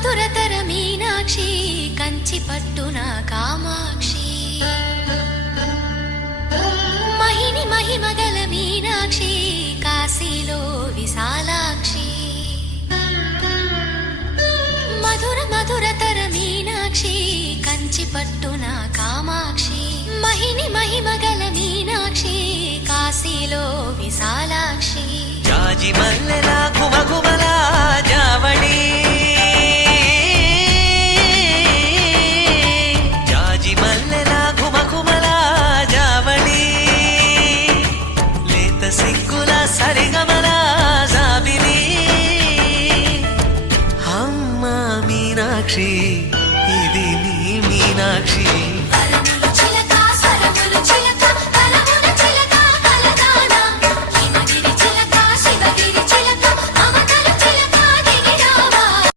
మధురతర మీనాక్షి కంచి పట్టున కామాక్షి మహిని మహిమగల మీనాక్షి కాశీలో విశాలాక్షి మధుర మధురతర మీనాక్షి కంచి పట్టున కామాక్షి మహిని మహిమగల మీనాక్షి కాశీలో విశాలాక్షి జాజి మల్లెల ఘుమఘుమల జావళి జాజి మల్లెల ఘుమఘుమల జావళి లేత సిగ్గుల సరిగమల జాబిలి అమ్మ మీనాక్షి ఇది నీ మీనాక్షి